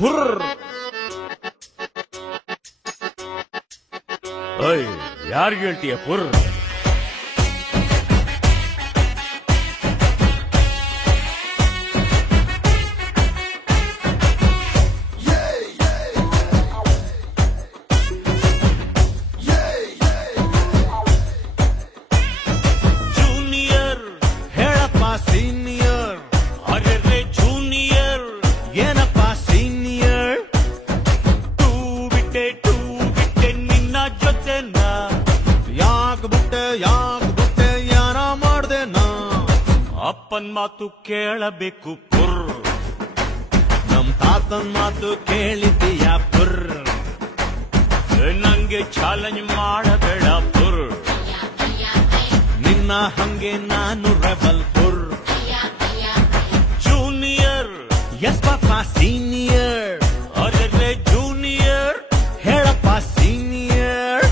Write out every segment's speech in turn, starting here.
ಪುರ್. ಯಾರಿಗೆ ಹೇಳ್ತೀಯ ಪುರ್? ಜೂನಿಯರ್ ಹೇಳಪ್ಪ ಸೀನಿಯರ್. ಅರೆ ಜೂನಿಯರ್ ಏನಪ್ಪ ಸೀನಿಯರ್? ಟೂ ಬಿಟ್ಟೆ ನಿನ್ನ ಜೊತೆನ. ಯಾಕ್ ಬಿಟ್ಟೆ ಯಾನ ಮಾಡ್ದೆ ನಾ? ಅಪ್ಪನ್ ಮಾತು ಕೇಳಬೇಕು ಪುರ್. ನಮ್ ತಾತನ್ ಮಾತು ಕೇಳಿದ್ದೀಯ ಪುರ್. ನಂಗೆ ಚಾಲೆಂಜ್ ಮಾಡಬೇಡ ಪುರ್. ನಿನ್ನ ಹಂಗೆ ನಾನು ರೆಬಲ್ ಪುರ್. ಜೂನಿಯರ್ ಎಸ್ ಪಾಪ ಸೀನಿಯರ್. ಅರೆ ಜೂನಿಯರ್ ಹೇಳಪ್ಪ ಸೀನಿಯರ್.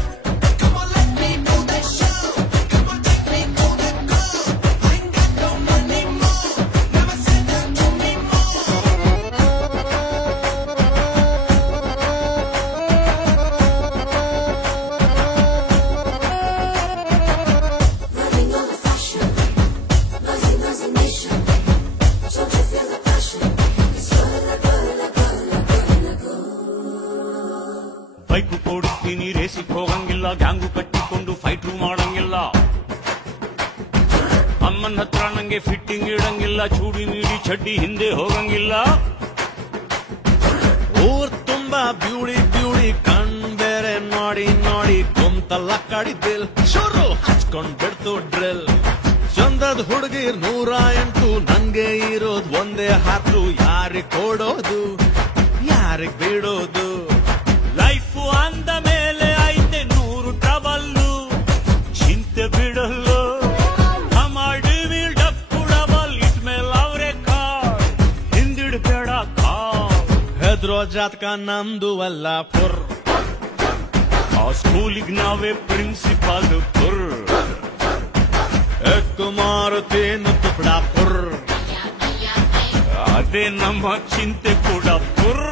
ಬೈಕು ಕೊಡ್ತೀನಿ, ರೇಸಿಗೆ ಹೋಗಂಗಿಲ್ಲ, ಗ್ಯಾಂಗು ಕಟ್ಟಿಕೊಂಡು ಫೈಟ್ರು ಮಾಡಂಗಿಲ್ಲ. ಅಮ್ಮನ ಹತ್ರ ನಂಗೆ ಫಿಟ್ಟಿಂಗ್ ಇಡಂಗಿಲ್ಲ, ಚೂಡಿ ನೀಡಿ ಚಡ್ಡಿ ಹಿಂದೆ ಹೋಗಂಗಿಲ್ಲ. ಊರ್ ತುಂಬಾ ಬ್ಯೂಟಿ ಕಣ್ ಬೇರೆ ನೋಡಿ ಕುಂತಲ್ಲ ಕಡಿದಿಲ್. ಶುರು ಹಚ್ಕೊಂಡ್ ಬಿಡ್ತು ಡ್ರಿಲ್. ಚಂದದ್ ಹುಡುಗಿರ್ 108, ನಂಗೆ ಇರೋದ್ ಒಂದೇ ಹಾತು. ಯಾರಿಗ್ ಕೊಡೋದು ಯಾರಿಗ್ ಬಿಡೋದು? ಲೈಫು ಅಂದ ಮೇಲೆ ಐತೆ 100 ಟ್ರಬಲ್ಲು. ಚಿಂತೆ ಬಿಡಲ್ಲು. ಡಬಲ್ ಇಟ್ ಮೇಲೆ ಅವರೇ ಕಾರ್. ಹಿಂದಿಡ್ಬೇಡ ಕಾರ್. ಹೆದ್ರೋ ಜಾತಕ ನಮ್ದು ಅಲ್ಲ ಪುರ್. ಆ ಸ್ಕೂಲಿಗ್ ನಾವೇ ಪ್ರಿನ್ಸಿಪಾಲ್ ಪುರ್. ಎಕ್ಕು ಮಾರುತ್ತೇನು ತುಪ್ಪಡ ಪುರ್. ಅದೇ ನಮ್ಮ ಚಿಂತೆ ಕೂಡ ಪುರ್.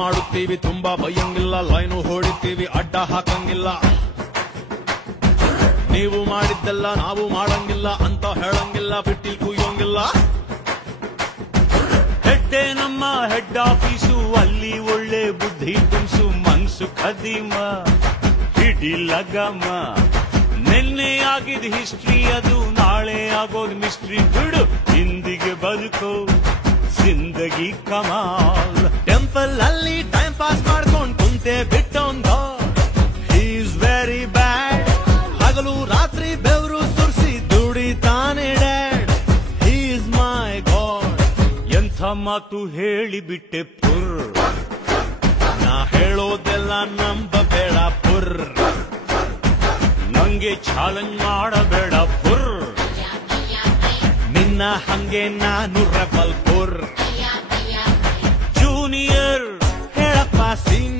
ಮಾಡುತ್ತೀವಿ ತುಂಬಾ ಭಯಂಗಿಲ್ಲ, ಲೈನು ಹೊಡಿತೀವಿ ಅಡ್ಡ ಹಾಕಂಗಿಲ್ಲ. ನೀವು ಮಾಡಿದ್ದೆಲ್ಲ ನಾವು ಮಾಡಂಗಿಲ್ಲ ಅಂತ ಹೇಳಂಗಿಲ್ಲ, ಬಿಟ್ಟಿ ಕುಯ್ಯೋಂಗಿಲ್ಲ. ಹೆಡ್ಡೆ ನಮ್ಮ ಹೆಡ್ ಆಫೀಸು, ಅಲ್ಲಿ ಒಳ್ಳೆ ಬುದ್ಧಿ ತುಂಬಿಸು. ಮನ್ಸು ಖದೀಮ ಹಿಡಿಲಗಮ. ನಿನ್ನೆ ಆಗಿದ್ ಹಿಸ್ಟ್ರಿ ಅದು, ನಾಳೆ ಆಗೋದ್ ಮಿಸ್ಟ್ರಿ. ಬಿಡು ಹಿಂದಿಗೆ ಬದುಕೋ ಜಿಂದಗಿ ಕಮಾಲ್. ಟೆಂಪಲ್ ಅಲ್ಲಿ ಟೈಮ್ ಪಾಸ್ ಮಾಡ್ಕೊಂಡ್ ಕುಂತೆ ಬಿಟ್ಟೊಂದ. Is very bad. ಹಗಲು ರಾತ್ರಿ ಬೆವರು ಸುರಿಸಿ ದುಡಿತಾನೆ ಡ್ಯಾಡ್. Is my god. ಎಂಥ ಮಾತು ಹೇಳಿಬಿಟ್ಟೆ ಪುರ್. ನಾ ಹೇಳೋದೆಲ್ಲ ನಂಬಬೇಡ ಪುರ್. ನಂಗೆ ಚಾಲೆಂಜ್ ಮಾಡಬೇಡ ಪುರ್. ನಿನ್ನ ಹಂಗೆ ನಾನು ರೆಬಲ್ ಪುರ್. ಜೂನಿಯರ್ ಹೇಳಪ್ಪ ಸೀನಿಯರ್.